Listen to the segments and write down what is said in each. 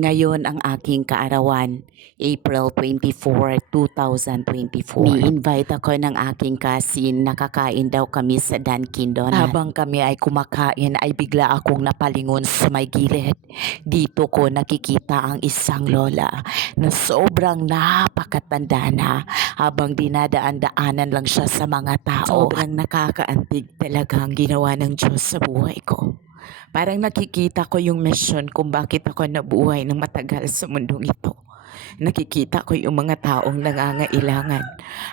Ngayon ang aking kaarawan, April 24, 2024. Ni-invite ako ng aking cousin, nakakain daw kami sa Dunkin Donut. Habang kami ay kumakain ay bigla akong napalingon sa may gilid. Dito ko nakikita ang isang lola na sobrang napakatanda na habang dinadaan-daanan lang siya sa mga tao. Sobrang nakakaantig talaga ang ginawa ng Diyos sa buhay ko. Parang nakikita ko yung mission kung bakit ako nabuhay ng matagal sa mundong ito. Nakikita ko yung mga taong nangangailangan.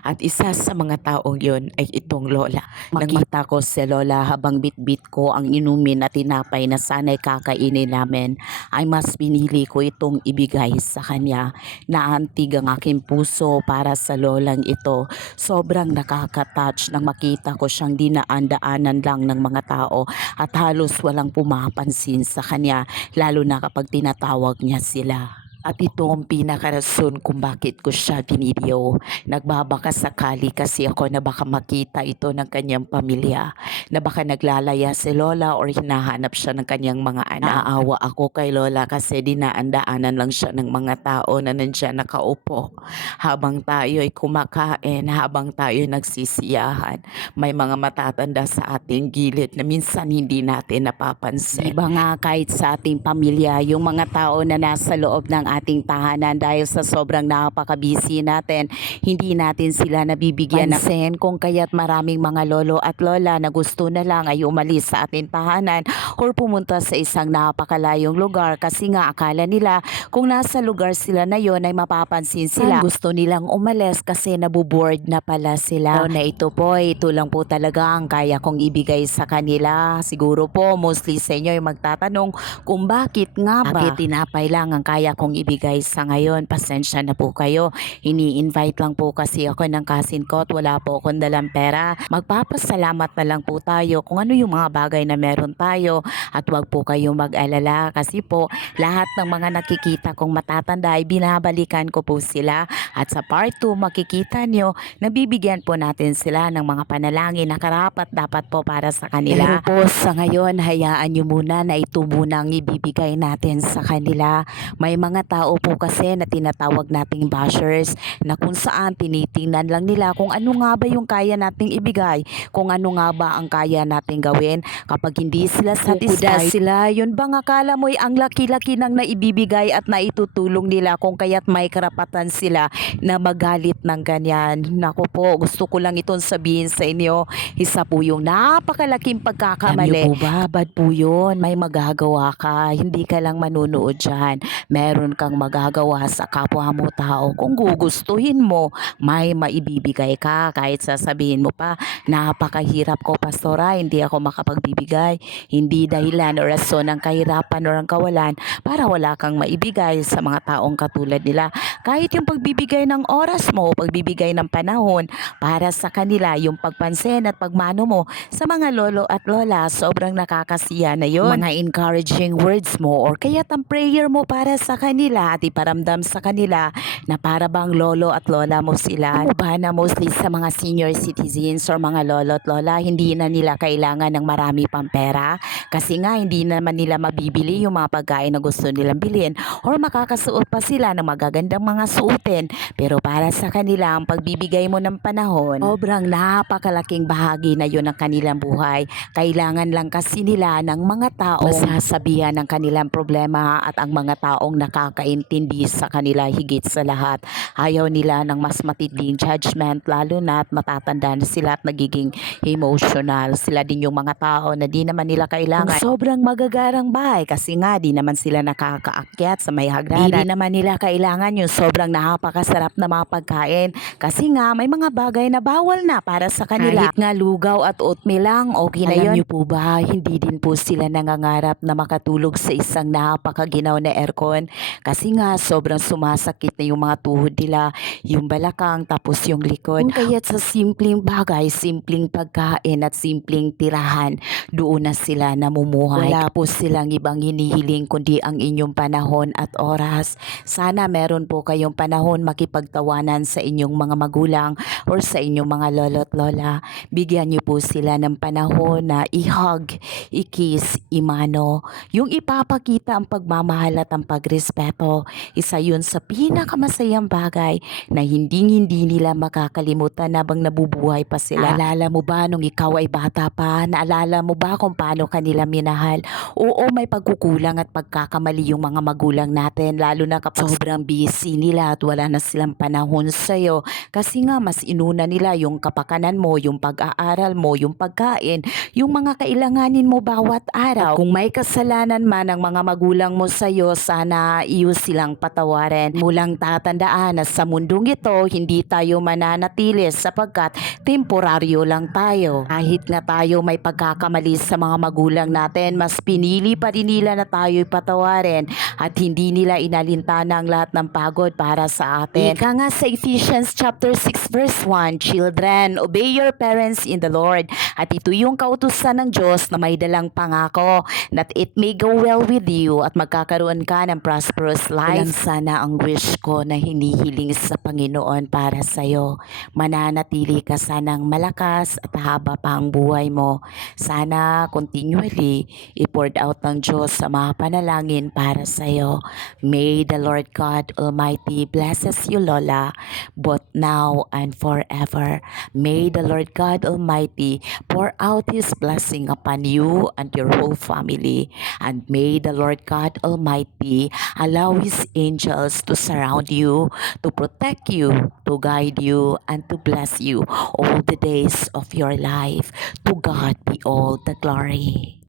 At isa sa mga taong yon ay itong lola. Makita ko si lola habang bitbit ko ang inumin at tinapay na sana'y kakainin namin ay mas pinili ko itong ibigay sa kanya. Naantig ang aking puso para sa lolang ito. Sobrang nakaka-touch nang makita ko siyang dinaan-daanan lang ng mga tao at halos walang pumapansin sa kanya lalo na kapag tinatawag niya sila. At ito ang pinakarason kung bakit ko siya binidyo. Nagbabaka sakali kasi ako na baka makita ito ng kanyang pamilya. Na baka naglalaya si Lola or hinahanap siya ng kanyang mga anak. Naaawa ako kay Lola kasi dinaan-daanan lang siya ng mga tao na nandiyan nakaupo. Habang tayo ay kumakain, habang tayo nagsisiyahan, may mga matatanda sa ating gilid na minsan hindi natin napapansin. Iba nga kahit sa ating pamilya, yung mga tao na nasa loob ng ating tahanan dahil sa sobrang napaka-busy natin, hindi natin sila nabibigyan ng pansin kung kaya't maraming mga lolo at lola na gusto na lang ay umalis sa ating tahanan or pumunta sa isang napakalayong lugar kasi nga akala nila kung nasa lugar sila na yon ay mapapansin sila. Gusto nilang umalis kasi nabuboard na pala sila. O na ito po, ito lang po talaga ang kaya kong ibigay sa kanila. Siguro po, mostly sa inyo ay magtatanong kung bakit nga ba. Bakit tinapay lang ang kaya kong ibigay sa ngayon. Pasensya na po kayo. Ini-invite lang po kasi ako ng cousin ko at wala po akong dalang pera. Magpapasalamat na lang po tayo kung ano yung mga bagay na meron tayo at wag po kayong mag-alala kasi po lahat ng mga nakikita kong matatanda ay binabalikan ko po sila at sa part 2 makikita nyo nabibigyan po natin sila ng mga panalangin na karapat dapat po para sa kanila. Pero po sa ngayon hayaan nyo muna na ito muna ang ibibigay natin sa kanila. May mga tao po kasi na tinatawag nating bashers na kung saan tinitingnan lang nila kung ano nga ba yung kaya nating ibigay, kung ano nga ba ang kaya nating gawin. Kapag hindi sila satisfied sila, yun bang akala mo'y ang laki-laki ng naibibigay at naitutulong nila kung kaya't may karapatan sila na magalit ng ganyan. Naku po, gusto ko lang itong sabihin sa inyo. Isa po yung napakalaking pagkakamali. Alam po ba, bad po yun. May magagawa ka. Hindi ka lang manunood dyan. Meron kang magagawa sa kapwa mo tao. Kung gugustuhin mo, may maibibigay ka. Kahit sasabihin mo pa, napakahirap ko, pastora, hindi ako makapagbibigay. Hindi dahilan o rason ng kahirapan o ng kawalan para wala kang maibigay sa mga taong katulad nila. Kahit yung pagbibigay ng oras mo, pagbibigay ng panahon para sa kanila, yung pagpansin at pagmano mo sa mga lolo at lola, sobrang nakakasiya na yon. Mga encouraging words mo or kaya ang prayer mo para sa kanila at iparamdam sa kanila na para bang lolo at lola mo sila. Ano ba na mostly sa mga senior citizens or mga lolo at lola, hindi na nila kailangan ng marami pang pera kasi nga hindi naman nila mabibili yung mga pagkain na gusto nilang bilhin or makakasuot pa sila ng magagandang mga suotin. Pero para sa kanila, ang pagbibigay mo ng panahon, sobrang napakalaking bahagi na yun ng kanilang buhay. Kailangan lang kasi nila ng mga tao masasabihan ng kanilang problema at ang mga taong nakakaintindi sa kanila higit sa lahat. Ayaw nila ng mas matinding judgment lalo na at matatanda na sila at nagiging emotional. Sila din yung mga tao na di naman nila kailangan sobrang magagarang bahay kasi nga di naman sila nakakaakyat sa may hagdanan. Di naman nila kailangan yung sobrang napakasarap na mga pagkain kasi nga may mga bagay na bawal na para sa kanila. Kahit nga lugaw at oatmeal lang, okay na yun. Alam niyo po ba, hindi din po sila nangangarap na makatulog sa isang napakaginaw na aircon kasi nga sobrang sumasakit na yung mga tuhod nila, yung balakang tapos yung likod. Kung kaya't sa simpleng bagay, simpleng pagkain at simpleng tirahan, doon na sila namumuhay. Wala po silang ibang hinihiling kundi ang inyong panahon at oras. Sana meron po kayong panahon makipagtawanan sa inyong mga magulang or sa inyong mga lolo't lola. Bigyan niyo po sila ng panahon na i-hug, i-kiss, imano. Yung ipapakita ang pagmamahal at ang pagrespeto to. Isa yun sa pinakamasayang bagay na hindi-hindi nila makakalimutan habang nabubuhay pa sila. Naalala mo ba nung ikaw ay bata pa? Naalala mo ba kung paano kanila minahal? Oo, may pagkukulang at pagkakamali yung mga magulang natin, lalo na kapag sobrang busy nila at wala na silang panahon sa'yo. Kasi nga, mas inuna nila yung kapakanan mo, yung pag-aaral mo, yung pagkain, yung mga kailanganin mo bawat araw. At kung may kasalanan man ang mga magulang mo sa'yo, sana iyo silang patawarin. Mulang tatandaan na sa mundong ito, hindi tayo mananatili sapagkat temporaryo lang tayo. Kahit na tayo may pagkakamali sa mga magulang natin, mas pinili pa rin nila na tayo'y patawarin at hindi nila inalintana ang lahat ng pagod para sa atin. Ika nga sa Ephesians chapter 6 verse 1, Children, obey your parents in the Lord. At ito yung kautusan ng Diyos na may dalang pangako that it may go well with you at magkakaroon ka ng prosperous life. Ilang sana ang wish ko na hinihiling sa Panginoon para sa'yo. Mananatili ka sanang malakas at haba pa ang buhay mo. Sana continually i-poured out ng Diyos sa mga panalangin para sa'yo. May the Lord God Almighty blesses you, Lola, both now and forever. May the Lord God Almighty pour out His blessing upon you and your whole family. And may the Lord God Almighty allow His angels to surround you, to protect you, to guide you, and to bless you all the days of your life. To God be all the glory.